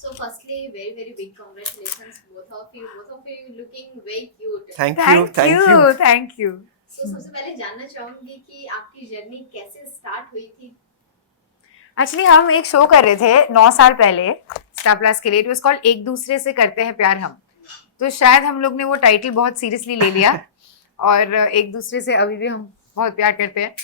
So firstly, very very big congratulations both of you. Both of you looking very cute. Thank you. Thank you. So सबसे पहले जानना चाहूंगी कि आपकी journey कैसे स्टार्ट हुई थी? एक्चुअली हम एक शो कर रहे थे 9 साल पहले स्टार प्लस के लिए, इट वाज कॉल्ड एक दूसरे से करते हैं प्यार हम। तो शायद हम लोग ने वो टाइटल बहुत सीरियसली ले लिया और एक दूसरे से अभी भी हम बहुत प्यार करते हैं।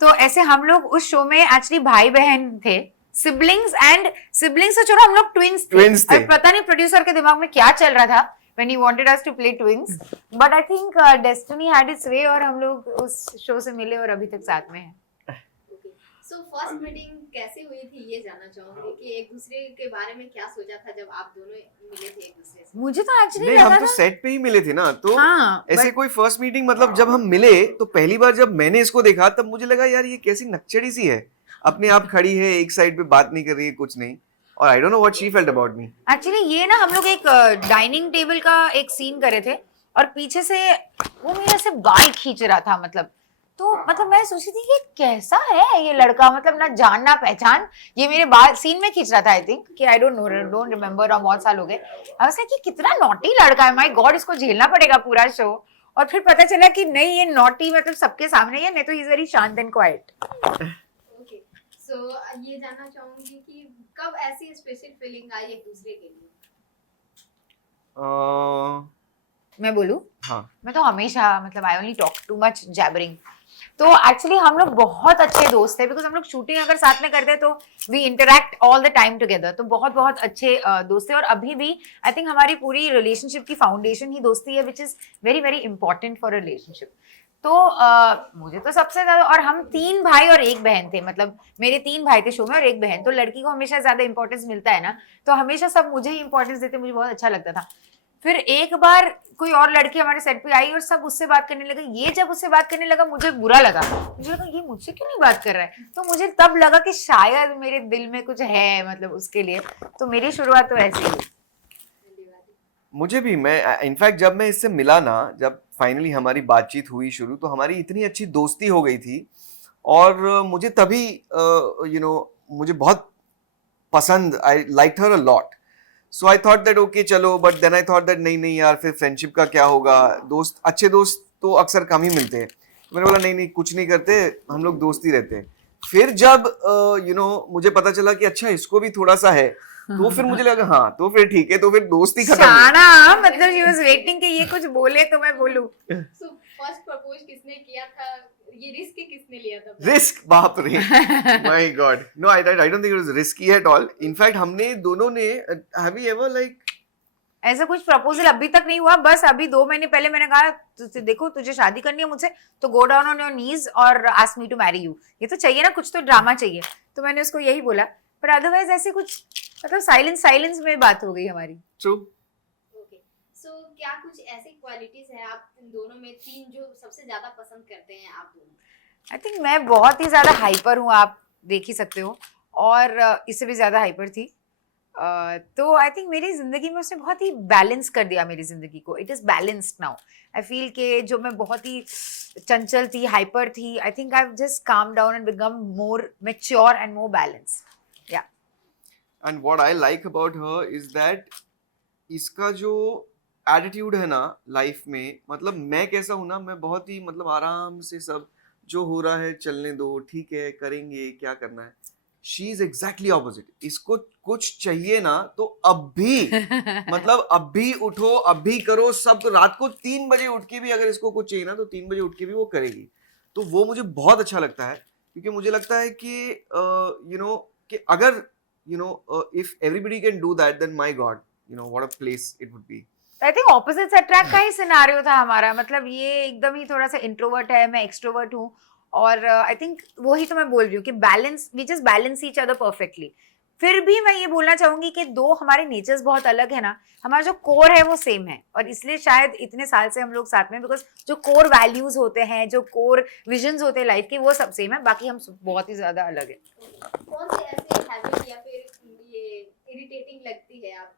तो ऐसे हम लोग उस शो में एक्चुअली भाई बहन थे, सिबलिंग्स से छोड़ो हम लोग ट्विंस थे। और पता नहीं प्रोड्यूसर के दिमाग में क्या चल रहा था when he wanted us to play twins, but I think destiny had its way और हम लोग उस शो से मिले और अभी तक साथ में हैं। So फर्स्ट मीटिंग कैसे हुई थी ये जानना चाहूंगी कि एक दूसरे के बारे में क्या सोचा था जब आप दोनों मिले थे एक दूसरे से? मुझे तो एक्चुअली नहीं, हम तो सेट पे ही मिले थे ना, तो हाँ, ऐसे कोई फर्स्ट मीटिंग मतलब जब हम मिले तो पहली बार जब मैंने इसको देखा तब मुझे लगा यार ये कैसी नक्चड़ी सी है, अपने आप खड़ी है एक साइड पे, बात नहीं कर रही है, कुछ नहीं। और I don't know what she felt about me. Actually ये ना हम लोग एक डाइनिंग टेबल का एक सीन करे थे और पीछे से वो मेरे से बाल खींच रहा था, मतलब मैं सोची थी कि कैसा है ये लड़का, मतलब ना जान ना पहचान, ये मेरे बाल सीन में खींच रहा था। आई थिंक कि आई डोंट रिमेम्बर, और बहुत साल हो गए। आई वाज लाइक कि कितना नॉटी लड़का है, माय गॉड, इसको झेलना पड़ेगा पूरा शो। और फिर पता चला कि नहीं, ये नॉटी मतलब सबके सामने है, नहीं तो ही इज वेरी शांत एंड क्वाइट। ओके, सो ये जानना चाहूंगी कि कब ऐसी स्पेशल फीलिंग आई एक दूसरे के लिए? मैं बोलूं? हाँ, मैं तो हमेशा मतलब I only talk too much jabbering. तो एक्चुअली हम लोग बहुत अच्छे दोस्त थे, बिकॉज हम लोग शूटिंग अगर साथ में करते तो we interact all the time together. तो बहुत बहुत अच्छे दोस्त थे और अभी भी आई थिंक हमारी पूरी रिलेशनशिप की फाउंडेशन ही दोस्ती है, which is very very important for relationship. तो मुझे तो सबसे ज्यादा, और हम 3 भाई और 1 बहन थे, मतलब मेरे 3 भाई थे शो में और 1 बहन, तो लड़की को हमेशा ज्यादा इंपॉर्टेंस मिलता है ना, तो हमेशा सब मुझे ही इंपॉर्टेंस देते, मुझे बहुत अच्छा लगता था। फिर एक बार कोई और लड़की हमारे सेट पे आई और सब उससे बात करने लगे। ये जब उससे बात करने लगा मुझे बुरा लगा, मुझे लगा ये मुझसे क्यों नहीं बात कर रहा है। तो मुझे तब लगा कि शायद मेरे दिल में कुछ है, मतलब उसके लिए। तो मेरी शुरुआत तो ऐसे ही। मुझे भी, मैं इनफैक्ट जब मैं इससे मिला ना, जब फाइनली हमारी बातचीत हुई शुरू, तो हमारी इतनी अच्छी दोस्ती हो गई थी और मुझे तभी मुझे बहुत पसंद, I liked her a lot. So I thought that okay चलो, but then I thought that नहीं यार, फिर फ्रेंडशिप का क्या होगा, दोस्त, अच्छे दोस्त तो अक्सर कम ही मिलते हैं। मैंने बोला नहीं कुछ नहीं करते, हम लोग दोस्ती रहते हैं। फिर जब मुझे पता चला कि अच्छा इसको भी थोड़ा सा है, तो फिर मुझे लगा हाँ तो फिर ठीक है, तो फिर दोस्ती खत्म शाना, मतलब she was waiting कि ये कुछ बोले तो मैं बोलूं। So फर्स्ट प्रपोज किसने किया था? ये रिस्क किसने लिया था? रिस्क, बाप रे, my god, no I don't think it was risky at all. In fact हमने दोनों ने, हैव यू एवर लाइक, ऐसा कुछ प्रपोजल अभी तक नहीं हुआ। बस अभी 2 महीने पहले मैंने कहा देखो तुझे शादी करनी है मुझसे, तो go down on your knees और ask me to marry you. ये तो चाहिए ना, कुछ तो ड्रामा चाहिए। तो मैंने उसको यही बोला, पर अदरवाइज ऐसे कुछ मतलब साइलेंस में बात हो गई हमारी। ट्रू। ओके, सो क्या कुछ ऐसी क्वालिटीज है आप दोनों में 3 जो सबसे ज्यादा पसंद करते हैं आप दोनों? आई थिंक मैं बहुत ही ज्यादा हाइपर हूँ, आप देख ही सकते हो, और इससे भी ज्यादा हाइपर थी। तो आई थिंक मेरी जिंदगी में उसने बहुत ही बैलेंस कर दिया मेरी जिंदगी को। It is balanced now. I feel कि जो मैं बहुत ही चंचल थी, हाइपर थी, I think I have just calm down and become more mature and more balance. Yeah and what I like about her is that इसका जो एटीट्यूड है ना लाइफ में, मतलब मैं कैसा हूं ना, मैं बहुत ही मतलब आराम से सब जो हो रहा है चलने दो, ठीक है करेंगे क्या करना है। She is exactly opposite. इसको कुछ चाहिए ना तो अब भी मतलब अब भी उठो, अब भी करो, सब रात को 3 बजे उठ के भी अगर इसको कुछ चाहिए ना तो 3 बजे उठ के भी वो करेगी। तो वो मुझे बहुत अच्छा लगता है, क्योंकि मुझे लगता है कि कि अगर if everybody can do that, then my god, what a place it would be. I think opposites attract का ही सिनेरियो था हमारा। मतलब ये एकदम ही थोड़ा सा इंट्रोवर्ट है, मैं एक्सट्रोवर्ट हूँ, और आई थिंक वही तो मैं बोल रही हूँ कि balance, we just balance each other perfectly. फिर भी मैं ये बोलना चाहूंगी कि 2 हमारे नेचर्स बहुत अलग है ना, हमारा जो कोर है वो सेम है, और इसलिए शायद इतने साल से हम लोग साथ में, बिकॉज जो कोर वैल्यूज होते हैं, जो कोर विजन्स होते हैं लाइफ के, वो सब सेम है, बाकी हम बहुत ही ज्यादा अलग है। कौन से ऐसे हैबिट या फिर ये इरिटेटिंग लगती है आपको?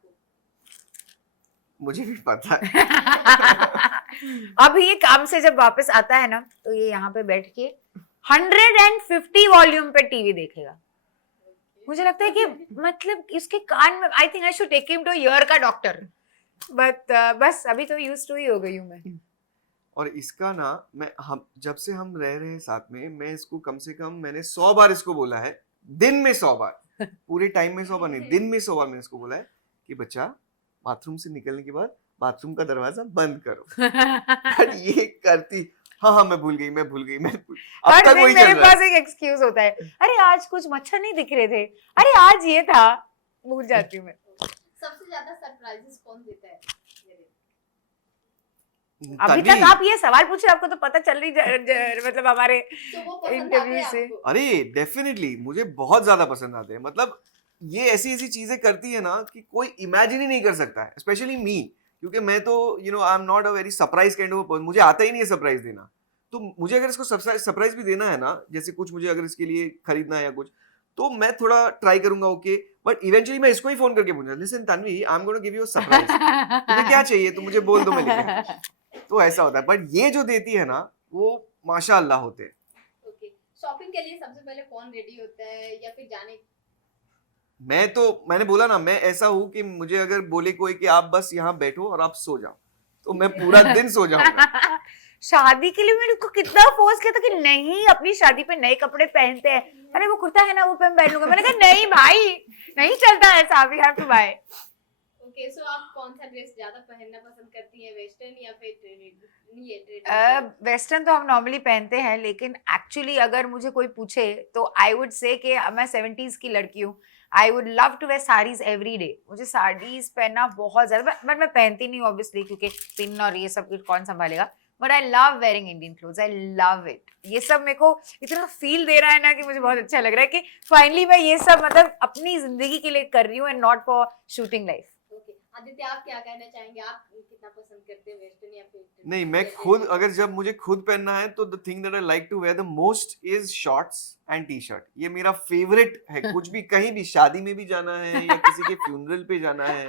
मुझे भी पता है। अब ये काम से जब वापस आता है ना, तो ये यहाँ पे बैठ के 150 वॉल्यूम पे टीवी देखेगा। मुझे लगता है कि मतलब इसके कान में I think I should take him to ear का डॉक्टर, बट बस अभी तो यूज्ड टू ही हो गई हूँ मैं। और इसका ना हम जब से हम रह रहे हैं साथ में, मैं इसको कम से कम मैंने 100 बार इसको बोला है, दिन में 100 बार, पूरे टाइम में 100 बार नहीं, दिन में 100 बार मैंने इसको बोला है कि बच्चा बाथरूम से निकलने के बाद बाथरूम का दरवाजा बंद करो। पर ये करती हाँ मैं भूल गई अब हर तक दिन वही मेरे चल रहा पास एक एक्सक्यूज होता है, अरे आज कुछ मच्छर नहीं दिख रहे थे, अरे आज ये था, भूल जाती हूँ मैं। सबसे ज्यादा सरप्राइजेस कौन देता है? है। अभी तन्वी, तक आप ये सवाल पूछे, आपको तो पता चल रही मतलब हमारे तो वो पसंद आते इंटरव्यू हैं से। आपको? अरे डेफिनेटली मुझे बहुत ज्यादा पसंद आते हैं। मतलब ये ऐसी ऐसी चीजें करती है ना कि कोई इमेजिन ही नहीं कर सकता है, स्पेशली मी, क्योंकि मैं तो I am not a very surprise kind of person, मुझे आता ही नहीं है सरप्राइज देना। तो मुझे अगर इसको सरप्राइज भी देना है ना, जैसे कुछ मुझे अगर इसके लिए खरीदना है या कुछ, तो मैं थोड़ा ट्राई करूंगा, ओके, बट इवेंचुअली मैं इसको ही फोन करके पूछूंगा, listen Tanvi, I am going to give you a surprise, तुम्हें क्या चाहिए तो मुझे बोल दो, मैं लेके तो ऐसा होता है। बट ये जो देती है ना वो माशाअल्लाह होते हैं। ओके, शॉपिंग के लिए सबसे पहले कौन रेडी होता है या फिर जाने? मैंने बोला ना, मैं ऐसा हूँ कि मुझे अगर बोले कोई कि आप बस यहाँ बैठो और आप सो जाओ, तो मैं पूरा दिन सो जाऊंगा। शादी के लिए मैंने उसको कितना फोर्स किया था कि नहीं अपनी शादी पे नए कपड़े पहनते हैं, अरे वो कुर्ता है ना वो पहन लूंगा, मैंने कहा नहीं भाई नहीं चलता ऐसा, we have to bye. Okay, so आप कौन सा ड्रेस ज्यादा पहनना पसंद करती हैं, वेस्टर्न या फिर ट्रेडिशनल? वेस्टर्न तो हम नॉर्मली पहनते हैं, लेकिन एक्चुअली अगर मुझे कोई पूछे तो आई वुड से कि मैं 70s की लड़की हूँ, I would love to wear saris every day. मुझे साड़ीज पहनना बहुत ज्यादा, बट मैं पहनती नहीं ऑब्वियसली, क्योंकि पिन और ये सब कुछ कौन संभालेगा, but I love wearing Indian clothes, I love it. ये सब मेरे को इतना फील दे रहा है ना कि मुझे बहुत अच्छा लग रहा है कि फाइनली मैं ये सब मतलब अपनी जिंदगी के लिए कर रही हूँ and not for shooting life. Okay, Aditya आप क्या कहना चाहेंगे? आप कितना पसंद करते हैं, वेस्टर्न या फिर नहीं, मैं खुद अगर जब मुझे खुद पहनना है तो the thing that I like to wear the most is shorts and T shirt. ये मेरा फेवरेट है। कुछ भी कहीं भी शादी में भी जाना है या किसी के फ्यूनरल पे जाना है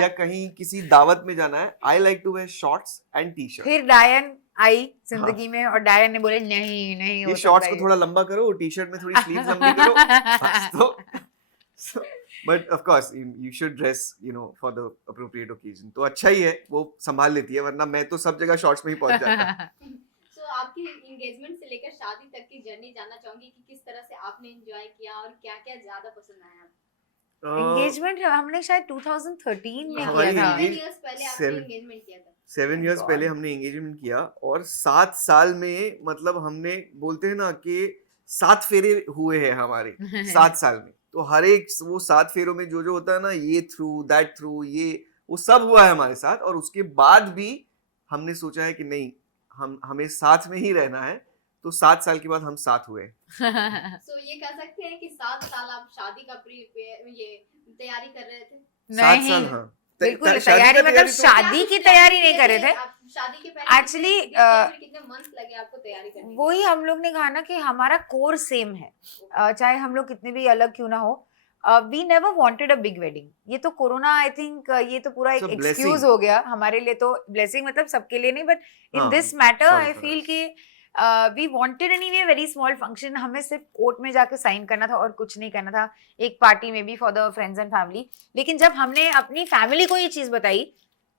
या कहीं किसी दावत में जाना है, I like to wear shorts and T shirt. फिर डायन आई जिंदगी में और डायन ने बोले नहीं नहीं ये शॉर्ट्स को थोड़ा लंबा करो, टी शर्ट में थोड़ी स्लीव्स लंबी करो। But of course you should dress for the appropriate occasion. तो अच्छा ही है, वो संभाल लेती है, वरना मैं तो सब जगह शॉर्ट्स में ही पहुंच जाता। सो आपकी एंगेजमेंट से लेकर शादी तक की जर्नी जानना चाहूंगी कि किस तरह से आपने एंजॉय किया और क्या-क्या ज्यादा पसंद आया? एंगेजमेंट हमने शायद 2013 में हमारी किया था। 7 इयर्स पहले आपने seven- एंगेजमेंट किया था। 7 इयर्स पहले हमने एंगेजमेंट किया और 7 साल में मतलब हमने, बोलते हैं ना कि 7 फेरे हुए हैं हमारे 7 साल में। तो हर एक वो 7 फेरों में जो जो होता है ना, ये थ्रू दैट थ्रू, ये वो सब हुआ है हमारे साथ। और उसके बाद भी हमने सोचा है कि नहीं, हमें साथ में ही रहना है, तो 7 साल के बाद हम साथ हुए। सो ये कह सकते हैं कि 7 साल आप शादी का ये तैयारी कर रहे थे? 7 साल, नहीं हाँ। बिल्कुल शादी का तैयारी मतलब तैयारी तो- शादी की तैयारी नहीं कर रहे थे। आप शादी के पहले Actually, कितने मंथ्स लगे आपको तैयारी करने में? वही हम लोग ने कहा ना कि हमारा कोर सेम है, चाहे हम लोग कितने भी अलग क्यों ना हो। We never wanted a big wedding. ये तो कोरोना आई थिंक ये तो पूरा एक It's a एक्सक्यूज blessing. हो गया हमारे लिए, तो ब्लेसिंग मतलब सबके लिए नहीं, बट इन हाँ, this matter sorry I for feel us. कि we wanted anyway very small function. हमें सिर्फ कोर्ट में जाके साइन करना था और कुछ नहीं करना था, एक पार्टी में भी for the friends and family. लेकिन जब हमने अपनी फैमिली को ये चीज बताई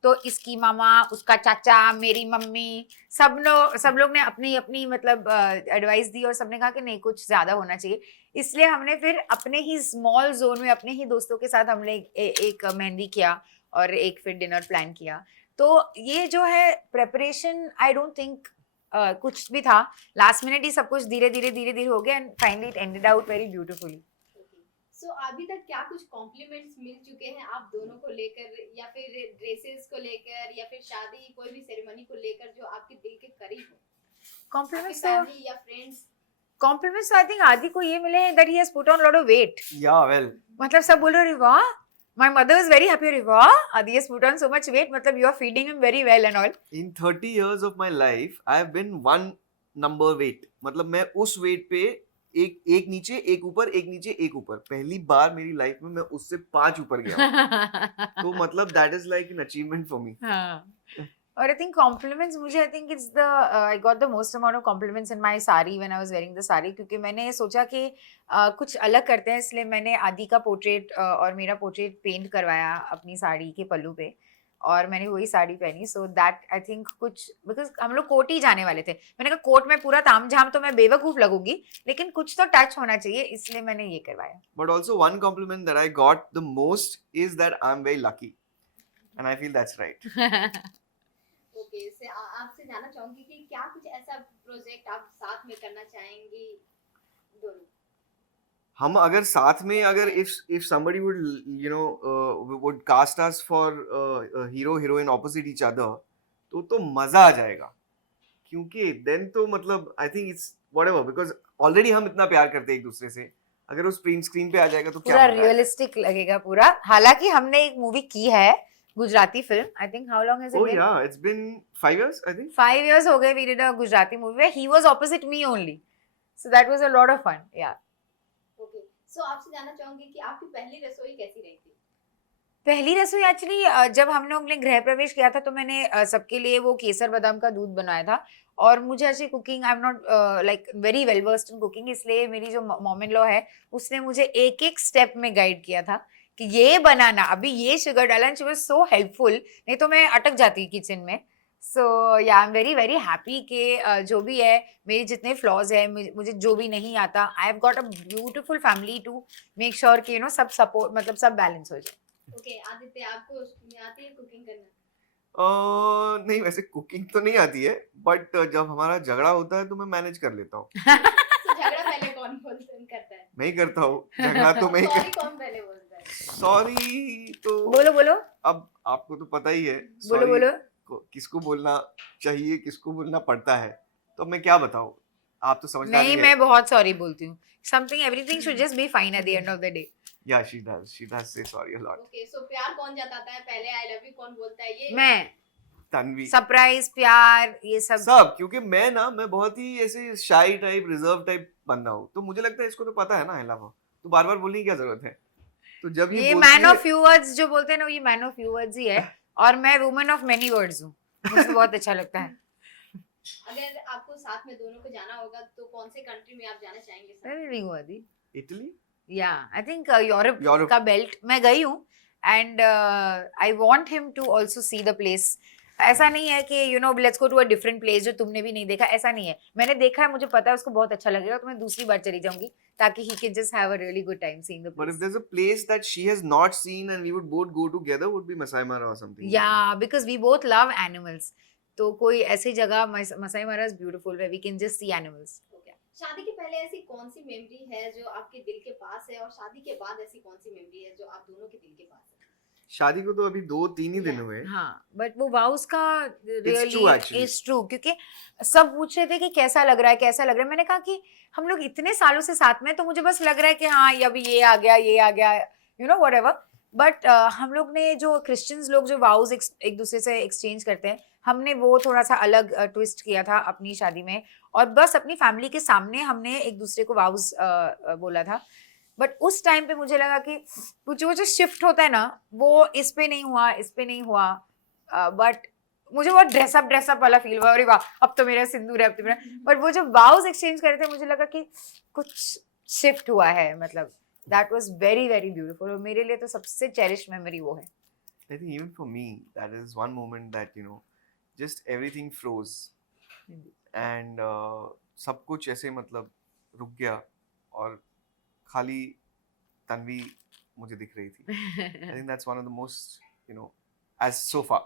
तो इसकी मामा, उसका चाचा, मेरी मम्मी, सब लोग ने अपनी अपनी मतलब एडवाइस दी और सबने कहा कि नहीं कुछ ज्यादा होना चाहिए। इसलिए हमने फिर अपने ही स्मॉल जोन में अपने ही दोस्तों के साथ हमने एक मेहंदी किया और एक फिर डिनर प्लान किया। तो ये जो है प्रेपरेशन, आई डोंट थिंक कुछ भी था, लास्ट मिनट ही सब कुछ धीरे धीरे हो गया and finally it ended out very beautifully. So अभी तक क्या कुछ कॉम्प्लीमेंट्स मिल चुके हैं आप दोनों को लेकर, या फिर ड्रेसेस को लेकर, या फिर शादी कोई भी सेरेमनी को लेकर जो आपके दिल के करीब हो? कॉम्प्लीमेंट्स फैमिली या friends? Compliments I think Aadi को ये मिले हैं that he has put on lot of weight. Yeah, well, मतलब सब बोल रहे वाह, my mother was very happy, वाह Adi has put on so much weight, मतलब you are feeding him very well and all. in 30 years of my life, I have been one number weight. मतलब मैं उस weight पे एक नीचे एक ऊपर, एक नीचे एक ऊपर, पहली बार मेरी लाइफ में मैं उससे 5 ऊपर गया हूँ। तो मतलब that is like an achievement for me. हाँ और I think compliments मुझे I think it's the I got the most amount of compliments in my sari when I was wearing the sari क्योंकि मैंने सोचा कि कुछ अलग करते हैं इसलिए मैंने आदि का पोर्ट्रेट और मेरा पोर्ट्रेट पेंट करवाया अपनी साड़ी के पल्लू पे और मैंने वही साड़ी पहनी सो दैट आई थिंक कुछ बिकॉज हम लोग कोर्ट ही जाने वाले थे मैंने कहा कोर्ट में पूरा ताम झाम तो मैं बेवकूफ लगूंगी लेकिन कुछ तो टच होना चाहिए इसलिए मैंने ये करवाया. But also one compliment that I got the most is that I'm very lucky, and I feel that's right. Okay से आपसे जानना चाहूंगी कि क्या कुछ ऐसा प्रोजेक्ट आप साथ में करना चाहेंगी दोनों. हम अगर साथ में अगर if somebody would would cast us for hero heroine opposite each other तो मजा आ जाएगा क्योंकि then तो मतलब I think it's whatever because already हम इतना प्यार करते हैं एक दूसरे से अगर वो स्क्रीन पे आ जाएगा तो क्या पूरा रियलिस्टिक लगेगा पूरा. हालांकि हमने एक मूवी की है Gujarati film. I think how long has it Oh been? yeah, it's been 5 years I think. 5 years हो गए. We did a Gujarati movie where he was opposite me only so that was a lot of fun. Yeah okay so आपसे जानना चाहूंगी कि आपकी पहली रसोई कैसी रही थी. पहली रसोई एक्चुअली जब हम लोग ने गृह प्रवेश किया था तो मैंने सबके लिए वो केसर बादाम का दूध बनाया था और मुझे ऐसी cooking I am not like very well versed in cooking इसलिए मेरी जो मॉम इन लॉ है उसने मुझे एक एक स्टेप में गाइड किया था कि ये बनाना अभी ये शुगर डाला and she was so helpful नहीं तो मैं अटक जाती किचन में. सो या I am very very happy कि जो भी है मेरे जितने फ्लॉज है मुझे जो भी नहीं आता I have got a beautiful family to make sure कि सब सपोर्ट मतलब सब बैलेंस हो जाए. ओके आदित्य आपको आती है कुकिंग करना. नहीं वैसे कुकिंग तो नहीं आती है बट जब हमारा झगड़ा होता है तो मैं मैनेज कर लेता हूँ. तो झगड़ा पहले कौन करता है. मैं ही करता हूँ झगड़ा तो मैं ही सॉरी कौन पहले बोलता है. सॉरी तो बोलो अब आपको तो पता ही है बोलो किसको बोलना चाहिए किसको बोलना पड़ता है तो मैं क्या बताऊँ आप तो समझदार नहीं ही मैं बहुत सॉरी बोलती हूँ. Something everything should just be fine at the end of the day. या she does say sorry a lot. Okay so प्यार कौन जताता है पहले आई लव यू कौन बोलता है ये. मैं तन्वी सरप्राइज प्यार ये सब क्योंकि मैं बहुत ही ऐसे शाई टाइप रिजर्व टाइप बंदा हूँ तो मुझे लगता है इसको तो पता है ना आई लव हर तो बार बार बोलने की क्या जरूरत है. तो जब ये बोलती मैन है ऑफ फ्यू वर्ड्स जो बोलते हैं ना ये मैन ऑफ फ्यू वर्ड्स ही है और मैं वुमन ऑफ मेनी वर्ड्स हूँ. मुझे बहुत अच्छा लगता है. अगर आपको साथ में दोनों को जाना होगा तो कौन से कंट्री में आप जाना चाहेंगे साथ? मैं नहीं हुआ थी. इटली या आई थिंक यूरोप यूरोप का बेल्ट मैं गई हूँ and I want him to also see the place. ऐसा नहीं है कि let's go to a different place जो तुमने भी नहीं देखा ऐसा नहीं है. मैंने देखा है मुझे पता है उसको बहुत अच्छा लगेगा तो मैं दूसरी बार चली जाऊंगी ताकि he can just have a really good time seeing the but if place. there's a place that she has not seen and we would both go together would be Masai Mara or something. Yeah, because we both love animals. तो कोई ऐसी जगह मसाई मारा is beautiful where we can just see animals. शादी के पहले ऐसी कौन सी मेमोरी है जो आपके दिल के पास है और शादी के बाद ऐसी कौन सी मेमोरी है जो आप दोनों के दिल के पास है. शादी को तो अभी 2-3 ही दिन हुए. हाँ बट वो वाउस का true, really actually. Is true क्योंकि सब पूछ रहे थे कि कैसा लग रहा है. मैंने कहा कि हम लोग इतने सालों से साथ में तो मुझे बस लग रहा है कि हाँ अभी ये आ गया व्हाटएवर. बट हम लोग ने जो क्रिश्चियंस लोग जो वाउस एक दूसरे से एक्सचेंज करते हैं हमने वो थोड़ा सा अलग ट्विस्ट किया था अपनी शादी में और बस अपनी फैमिली के सामने हमने एक दूसरे को वाउस बोला था. बट उस टाइम पे मुझे लगा कि वो जो शिफ्ट होता है ना वो इस पे नहीं हुआ बट मुझे वो ड्रेसअप वाला फील हुआ. अरे वाह अब तो मेरा सिंदूर है अब तो मेरा. बट वो जो वाउस एक्सचेंज कर रहे थे मुझे लगा कि कुछ शिफ्ट हुआ है मतलब that was very very beautiful और मेरे लिए तो सबसे चेरिश मेमोरी वो है. I think even for me that is one moment that just everything froze and सब कुछ ऐसे मतलब रुक गया और खाली तन्वी मुझे दिख रही थी. I think that's one of the most as so far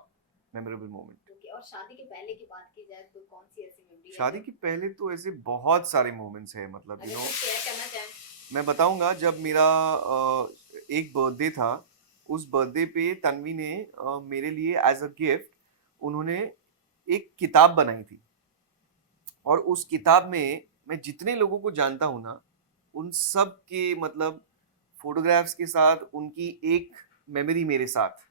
memorable moment. Okay, और शादी के पहले की बात की जाए तो कौन सी ऐसी मेमोरी है शादी के पहले तो ऐसे बहुत सारे moments हैं मतलब अगर कुछ शेयर करना चाहें. मैं बताऊंगा जब मेरा एक बर्थडे था उस बर्थडे पे तन्वी ने मेरे लिए एज अ गिफ्ट उन्होंने एक किताब बनाई थी और उस किताब में मैं जितने लोगों को जानता हूँ ना उन सब के मतलब फोटोग्राफ्स के साथ उनकी एक मेमोरी मेरे साथ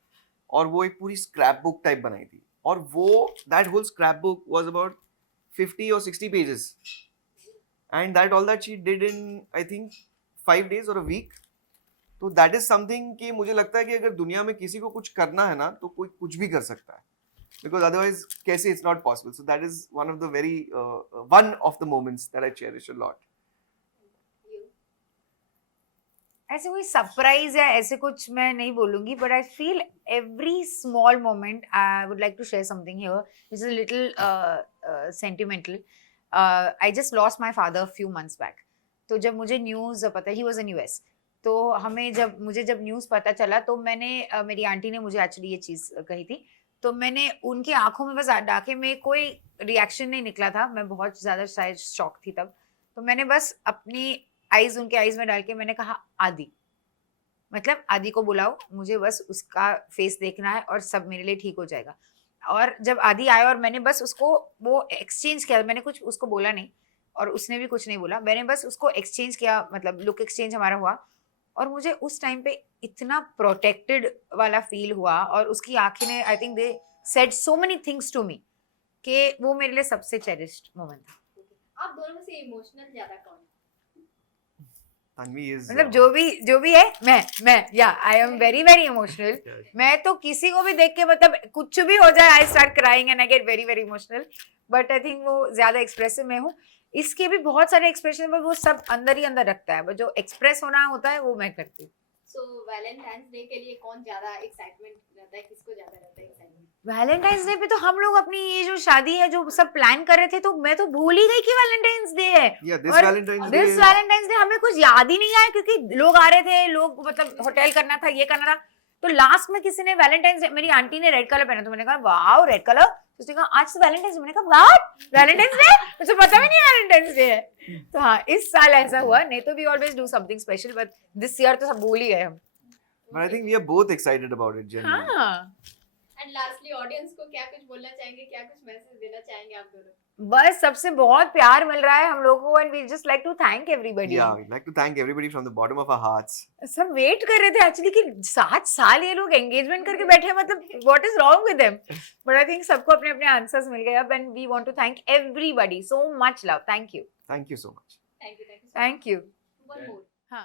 और वो एक पूरी स्क्रैप बुक टाइप बनाई थी और वो that whole scrap book was about 50 or 60 pages and that all that she did in I think 5 days or a week. तो that is something कि मुझे लगता है कि अगर दुनिया में किसी को कुछ करना है ना तो कोई कुछ भी कर सकता है. because otherwise कैसे it's not possible. So that is one of the one of the moments that I cherish a lot. You. ऐसे कोई सरप्राइज या ऐसे कुछ मैं नहीं बोलूंगी, but I feel every small moment I would like to share something here which is a little sentimental. I just lost my father few months back. तो जब मुझे न्यूज़ पता, ही वाज इन यूएस, तो मुझे जब news पता चला तो मैंने मेरी आंटी ने मुझे एक्चुअली ये चीज़ कही थी, तो मैंने उनकी आंखों में बस डाके में कोई रिएक्शन नहीं निकला था, मैं बहुत ज़्यादा शायद शॉक थी तब. तो मैंने बस अपनी आईज उनके आईज में डाल के मैंने कहा आदि, मतलब आदि को बुलाओ, मुझे बस उसका फेस देखना है और सब मेरे लिए ठीक हो जाएगा. और जब आदि आया और मैंने बस उसको वो एक्सचेंज किया, मैंने कुछ उसको बोला नहीं और उसने भी कुछ नहीं बोला, मैंने बस उसको एक्सचेंज किया, मतलब लुक एक्सचेंज हमारा हुआ. और मुझे उस टाइम पे इतना प्रोटेक्टेड वाला फील हुआ और उसकी आंखें ने, I think they said so many things to me, कि वो मेरे लिए सबसे चेरिश्ड मोमेंट था. आप दोनों में से इमोशनल ज्यादा कौन है? Tanvi is मतलब जो भी है मैं या I am very very emotional. मैं तो किसी को भी देख के, मतलब कुछ भी हो जाए, I start crying and I get very very emotional. But I think वो ज्यादा एक्सप्रेसिव मैं हूँ. इसके भी बहुत सारे एक्सप्रेशन, वो सब अंदर ही अंदर रखता है, जो एक्सप्रेस होना होता है वो मैं करती हूँ. सो वैलेंटाइंस डे के लिए कौन ज्यादा एक्साइटमेंट रहता है, किसको ज्यादा रहता है एक्साइटमेंट? वैलेंटाइंस डे पे तो हम लोग अपनी ये जो शादी है जो सब प्लान कर रहे थे, तो मैं तो भूल ही गई कि वैलेंटाइंस डे है. Yeah, this और Valentine's this Day- Valentine's day हमें कुछ याद ही नहीं आया, क्योंकि लोग आ रहे थे, लोग मतलब होटल करना था, ये करना था. तो लास्ट में किसी ने वैलेंटाइंस डे, मेरी आंटी ने रेड कलर पहना, तो मैंने कहा वाओ रेड कलर. तो उसने कहा आज तो वैलेंटाइंस डे. मैंने कहा व्हाट, वैलेंटाइंस डे? मुझे पता भी नहीं वैलेंटाइंस डे है. तो हाँ, इस साल ऐसा हुआ. नहीं तो we always do something special, but this year तो सब भूल ही गए हम. But I think we are both excited about it, genuinely. हाँ, एंड लास्टली ऑडियंस को क्या कुछ बोलना चाहेंगे, क्या कुछ मैसेज देना चाहेंगे आप दोनों? बस सबसे बहुत प्यार मिल रहा है हम लोगों को, and we just like to thank everybody. Yeah, we'd like to thank everybody from the bottom of our hearts. सब वेट कर रहे थे एक्चुअली कि 7 साल ये लोग एंगेजमेंट करके बैठे हैं, मतलब what is wrong with them. But I think सबको अपने अपने आंसर्स मिल गए अब, and we want to thank everybody. So much love. Thank you. Thank you so much. Thank you. Thank you. One more.